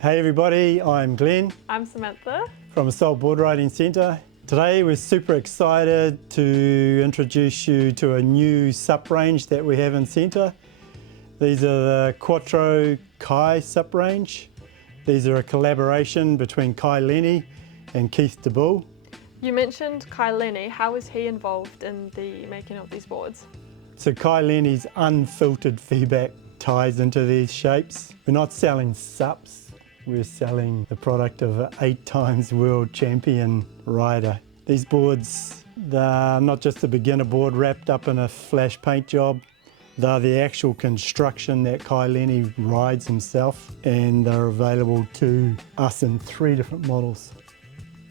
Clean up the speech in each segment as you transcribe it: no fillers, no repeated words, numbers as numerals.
Hey everybody, I'm Glenn I'm Samantha from the Boardriding Centre. Today we're super excited to introduce you to a new SUP range that we have in Centre. These are the Quatro Kai SUP range. These are a collaboration between Kai Lenny and Keith Teboul. You mentioned Kai Lenny. How is he involved in the making of these boards? So Kai Lenny's unfiltered feedback ties into these shapes. We're not selling SUPs. We're selling the product of an 8-time world champion rider. These boards, they're not just a beginner board wrapped up in a flash paint job. They're the actual construction that Kai Lenny rides himself, and they're available to us in 3 different models.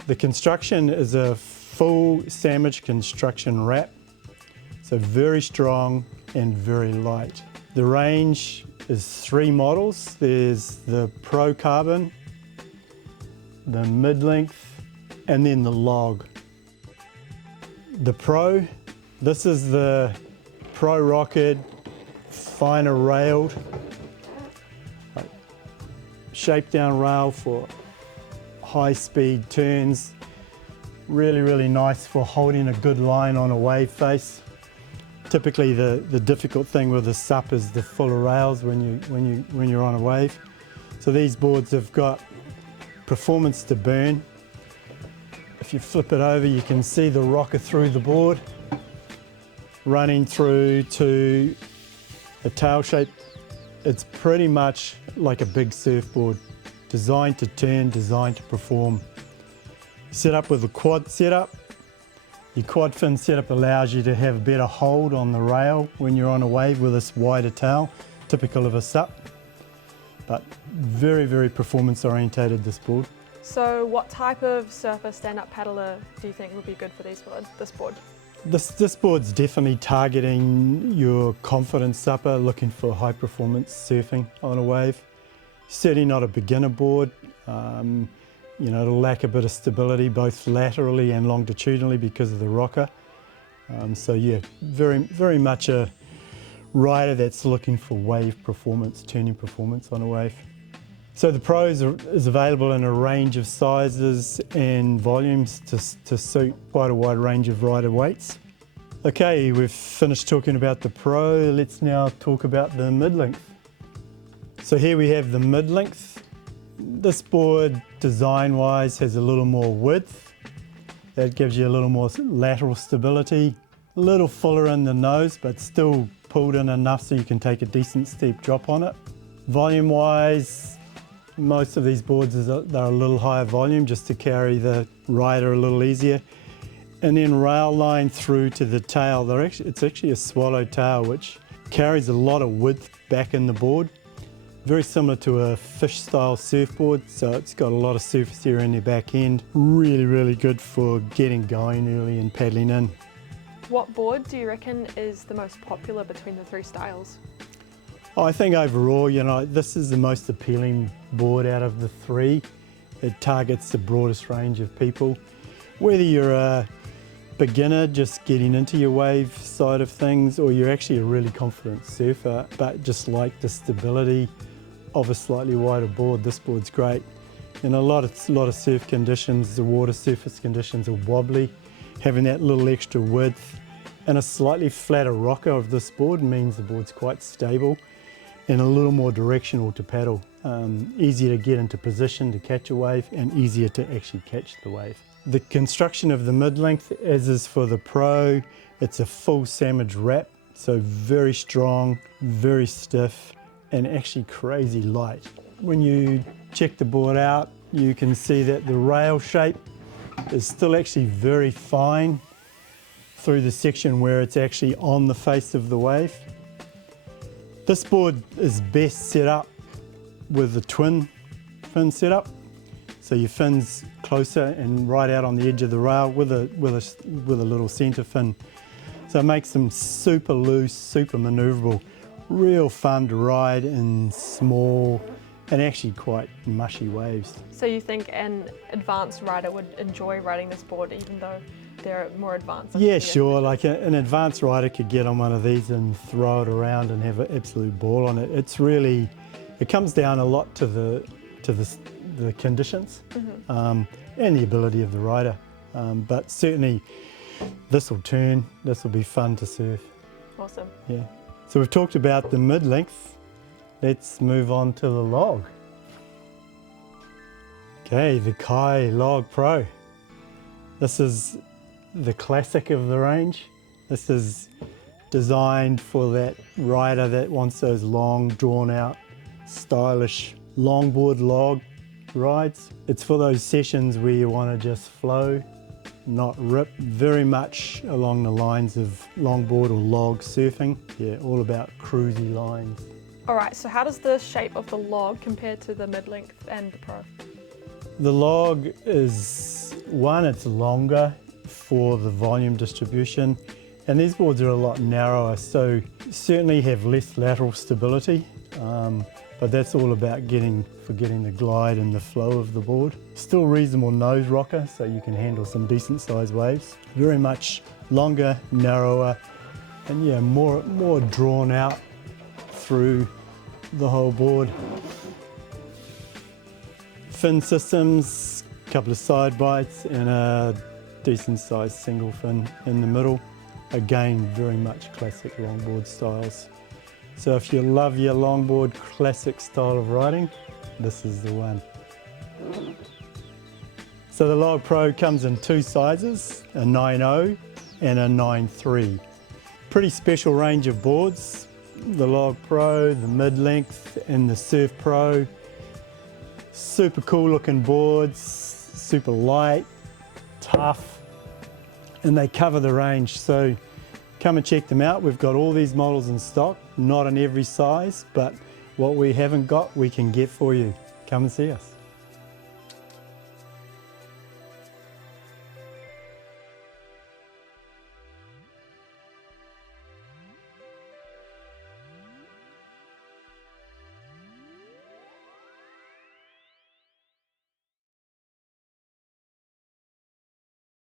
The construction is a full sandwich construction wrap, so very strong and very light. The range is 3 models. There's the Pro Carbon, the mid-length, and then the log. The Pro, this is the Pro Rocket, finer railed, shape down rail for high speed turns. Really nice for holding a good line on a wave face. Typically the difficult thing with the SUP is the fuller rails when you're on a wave. So these boards have got performance to burn. If you flip it over, you can see the rocker through the board, running through to a tail shape. It's pretty much like a big surfboard, designed to turn, designed to perform. Set up with a quad setup. Your quad fin setup allows you to have a better hold on the rail when you're on a wave with this wider tail, typical of a SUP, but very performance orientated, this board. So what type of surfer stand-up paddler do you think would be good for this board? This board's definitely targeting your confident supper looking for high performance surfing on a wave. Certainly not a beginner board. It'll lack a bit of stability both laterally and longitudinally because of the rocker. So yeah, very much a rider that's looking for wave performance, turning performance on a wave. So the Pro is available in a range of sizes and volumes to suit quite a wide range of rider weights. Okay, we've finished talking about the Pro. Let's now talk about the mid-length. So here we have the mid-length. This board, design-wise, has a little more width. That gives you a little more lateral stability. A little fuller in the nose, but still pulled in enough so you can take a decent steep drop on it. Volume-wise, most of these boards, they're a little higher volume just to carry the rider a little easier. And then rail line through to the tail. It's actually a swallow tail, which carries a lot of width back in the board. Very similar to a fish-style surfboard, so it's got a lot of surface area in the back end. Really good for getting going early and paddling in. What board do you reckon is the most popular between the 3 styles? I think overall, this is the most appealing board out of the 3. It targets the broadest range of people. Whether you're a beginner just getting into your wave side of things, or you're actually a really confident surfer but just like the stability of a slightly wider board, this board's great. In a lot of surf conditions, the water surface conditions are wobbly. Having that little extra width and a slightly flatter rocker of this board means the board's quite stable and a little more directional to paddle. Easier to get into position to catch a wave and easier to actually catch the wave. The construction of the mid-length, as is for the Pro, it's a full sandwich wrap, so very strong, very stiff, and actually crazy light. When you check the board out, you can see that the rail shape is still actually very fine through the section where it's actually on the face of the wave. This board is best set up with the twin fin setup. So your fin's closer and right out on the edge of the rail with a little centre fin. So it makes them super loose, super manoeuvrable, real fun to ride in small and actually quite mushy waves. So you think an advanced rider would enjoy riding this board even though they're more advanced? Yeah, sure. Like an advanced rider could get on one of these and throw it around and have an absolute ball on it. It comes down a lot to the to the conditions and the ability of the rider. But certainly this will turn, this will be fun to surf. Awesome. Yeah. So we've talked about the mid-length. Let's move on to the log. Okay, the Kai Log Pro. This is the classic of the range. This is designed for that rider that wants those long, drawn-out, stylish longboard log rides. It's for those sessions where you want to just flow, not rip, very much along the lines of longboard or log surfing. Yeah, all about cruisy lines. All right, so how does the shape of the log compare to the mid-length and the Pro? The log is, one, it's longer for the volume distribution, and these boards are a lot narrower, so certainly have less lateral stability, but that's all about getting the glide and the flow of the board. Still reasonable nose rocker, so you can handle some decent sized waves. Very much longer, narrower, and yeah, more drawn out through the whole board. Fin systems, a couple of side bites and a decent sized single fin in the middle. Again, very much classic longboard styles. So if you love your longboard classic style of riding, this is the one. So the Log Pro comes in two sizes, a 9.0 and a 9.3. Pretty special range of boards. The Log Pro, the mid-length and the Surf Pro. Super cool looking boards, super light, tough, and they cover the range. So come and check them out. We've got all these models in stock, not in every size, but what we haven't got, we can get for you. Come and see us.